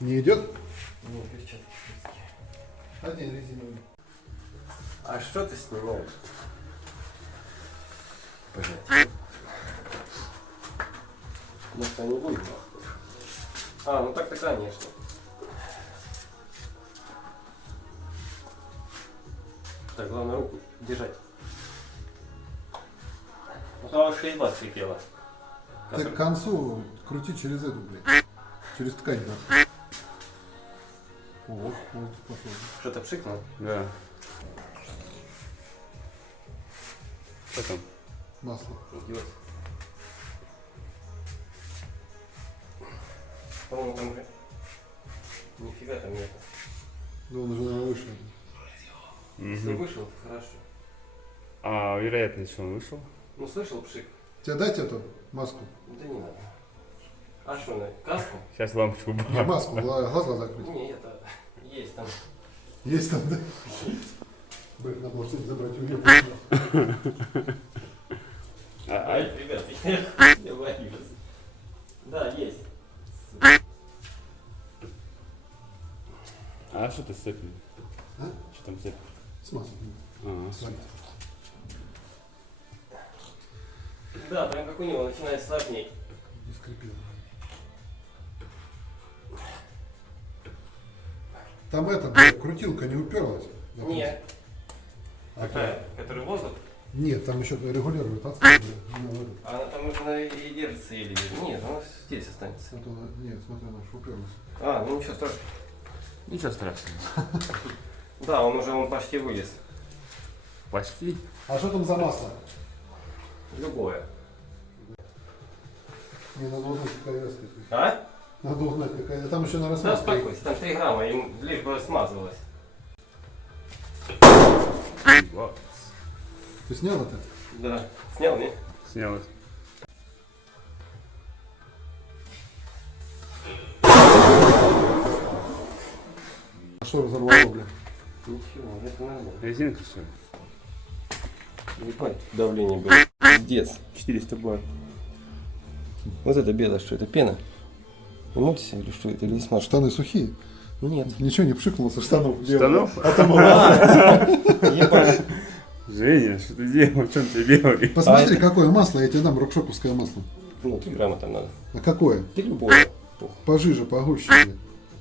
Не идет? Нет, перчатки. Один резиновый. А что ты снимаешь? Блять. Может, не будет нахуй. А, ну так-то конечно. Так, главное руку держать. Ну там аж 6 бат припела. Ты к концу крути через эту, блядь. Через ткань, да. О, вот пошел. Что-то пшикнул? Да. Что там? Масло. Идет. По-моему, там же нифига там нет. Ну он уже вышел. Если вышел, то хорошо. А вероятность, что он вышел? Ну слышал пшик? Тебе дать эту маску? Да не надо. А что, на каску? Сейчас лампочку Не, убавлю. маску, глаза закрыть. Не, это есть там. Есть там, да? Блин, надо было что-то забрать у меня. Ребят, я боюсь. Да, есть. А что ты сцепил? А? Что там цепь? С маслом. Ага. Смотри. Да, прям как у него начинается сложнее. Не скрипело. Там эта, блядь, крутилка не уперлась. допустим. Нет. А Какая? Который воздух? Нет, там еще регулирует отстрел. А она там уже и держится или нет, она здесь останется. Нет, смотри, она же уперлась. А, ну ничего страшного. Ничего страшного. Да, он почти вылез. Почти. А что там за масло? Любое. Не, надо узнать, какая вязкость. А? Надо узнать, какая. Там еще на Да, рассматривать. успокойся, там 3 грамма, им лишь бы смазывалось. Вот. Ты снял это? Да. Снял, не? Снялось. А что разорвало, бля? Ничего, это нормально. Резинка что ли? Ебать, давление было. Пиздец. 400 бар. Вот это белое, что это пена? Эмульсия или что это? Или смаз? Штаны сухие. Нет. Ничего не пшикнуло со штанов. Штанов? А там масло. Ебать. Женя, что ты делал? В чем ты белый? Посмотри, какое масло, я тебе дам рокшоповское масло. Ну, 3 грамма там надо. А какое? Ты любое. Похуй. Пожиже, погуще. Бля.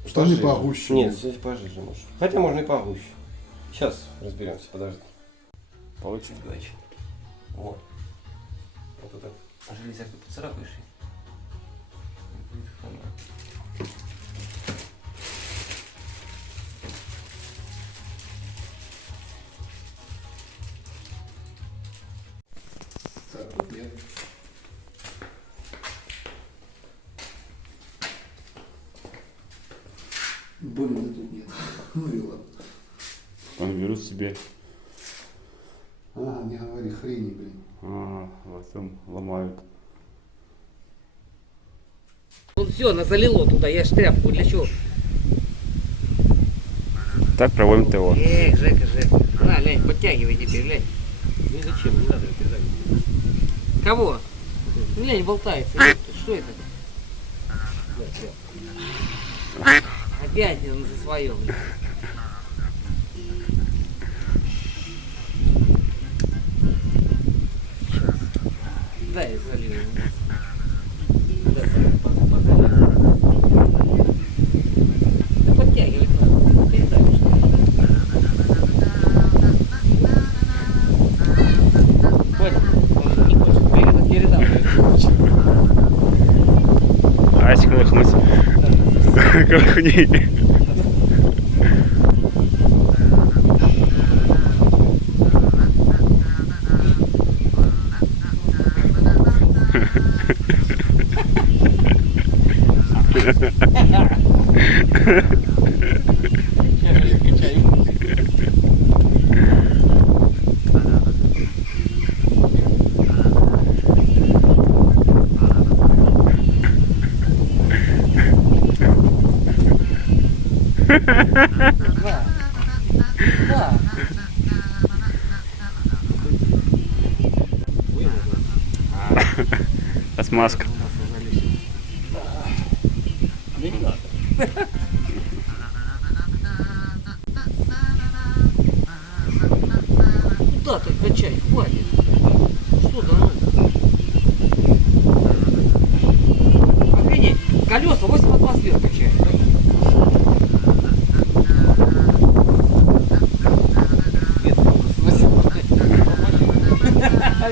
Штаны Пожиже. погуще. Нет, бля. здесь пожиже может. Хотя можно и погуще. Сейчас разберемся, подожди. Получим. Удачи. Вот. Вот это. Железяк ты поцарапаешь. И будет хана. Так, тут нет. Блин, тут нет. Ну и ладно. Он берут себе. А, не говори хрени, блин. А, потом ломают. Ну все, она залило туда, я ж тряпку, для чего? Так проводим ТО. Жека. На, Лень, подтягивай теперь, Лень. Ну зачем? Не надо это загнуть. Кого? Лень, болтается. ёпта, Что это? Опять он за свое, блин. Да, я залил. Да, да подтягивать надо. Передачу. Понял? Он не хочет передавать. Ась, колыхнуть. Колыхни. Да. А смазка. Да не надо. Куда ты качай, хватит. Что да ну? Охренеть, колеса 8 атмосфер качают.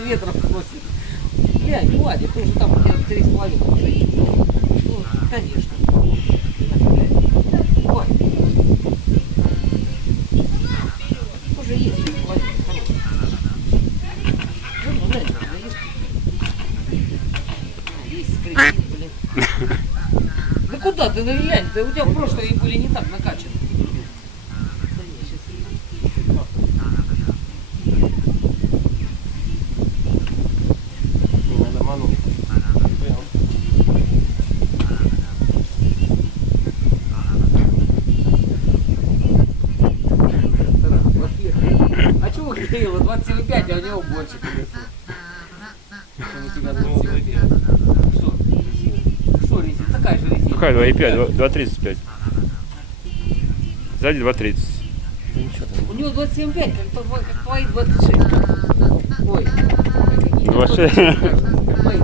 Ветром сносит. Глянь, хватит, ты уже там где-то 3,5 уже есть. Ну, конечно. Хватит. Уже есть 3,5 хороший. Ну, глянь, есть. Есть скрипки, блин. Да куда ты, ну глянь, у тебя прошлые были не так накачаны. Да не, сейчас. Не надо мануть. А чего у Кирилла 27,5, а у него больше колеса? У тебя 27,5. Что? Что резина? Такая же резина. Какая 2,5, 2,35. Сзади 2,30. Да ничего там. У него 27,5, как твои 26. Ой, какие 26. как мои